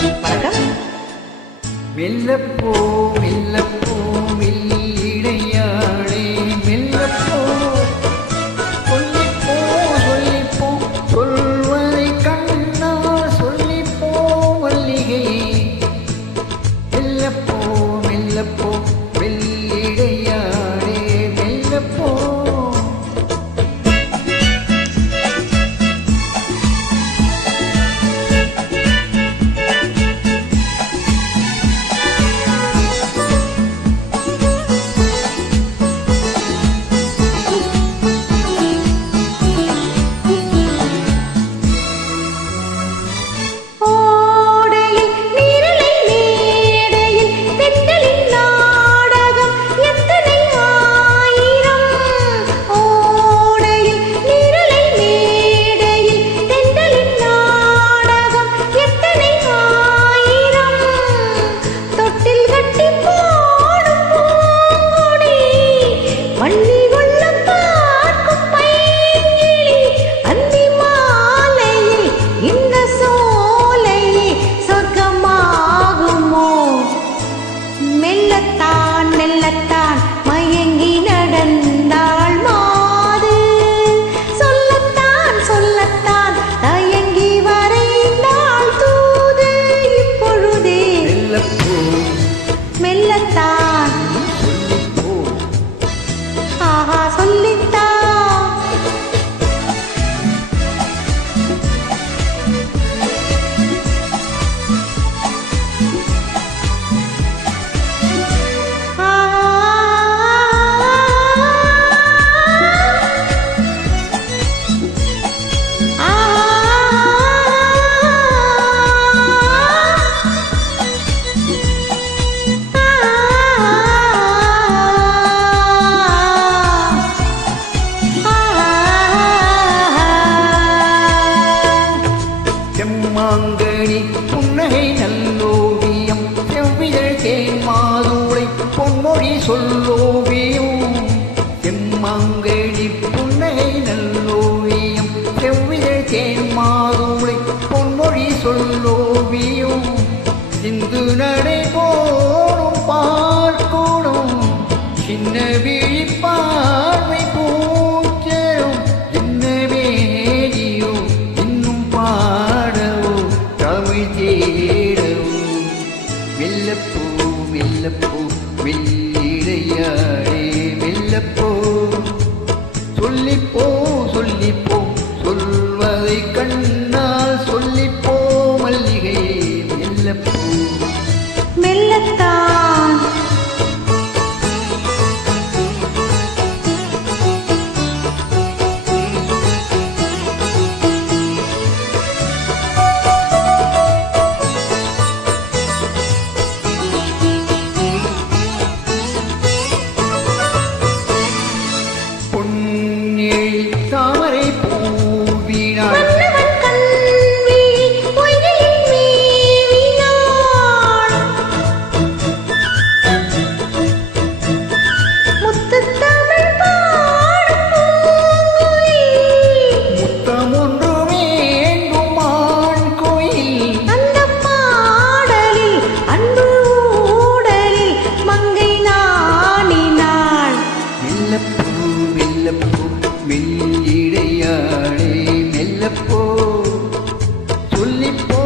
வணக்கம். மெல்லப்போ மெல்லப்போ மெல்லிடையாளே மெல்லப்போ சொல்லிப்போ சொல்லிப்போ சொல்வதை கண்ணால் சொல்லிப்போ மல்லிகை மெல்லப்போ மெல்லப்போ மெல்லிடையாளே மெல்லப்போ மெல்லத்தான் மயங்கி நடந்தாள் மாது சொல்லத்தான் தயங்கி வரைந்தாள் தூது இப்பொழுதே மெல்லத்தான் ஆஹா சொல்லித்தான் செம்மாங்கனி புன்னகை நல்லோவியம் செவ்விதழ் தேன் மாதுளை பொன்மொழி சொல்லோவியம் செம்மாங்கனி புன்னகை நல்லோவியம் செவ்விதழ் தேன் மாதுளை பொன்மொழி சொல்லோவியம் சிந்து நடை போலும் பார்க்கணும் சின்ன விழி பார்வை பூச்சரும் என்ன வேடியோ இன்னும் பாடவோ தமிழ் தேடவோ மெல்லப்போ மெல்லப்போ மெல்லிடையாடே மெல்லப்போ சொல்லிப்போ சொல்லிப்போ சொல்வதை கண்ணால் சொல்லிப்போ மல்லிகை மெல்லப்போ மெல்லத்தான் தாமரை பூவினாள் முத்தம் ஒன்று வேண்டும் மான் கோயில் அந்த பாடலில் அன்பு ஊடலில் மங்கை நாணினாள் மெல்லப்பூ மெல்லப்பூ மெல்லிடையாளே மெல்லப்போ சொல்லிப்போ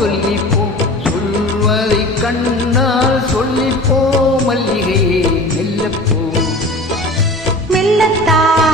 சொல்லிப்போ சொல்வதை கண்ணால் சொல்லிப்போ மல்லிகையே மெல்லப்போ மெல்லத்தான்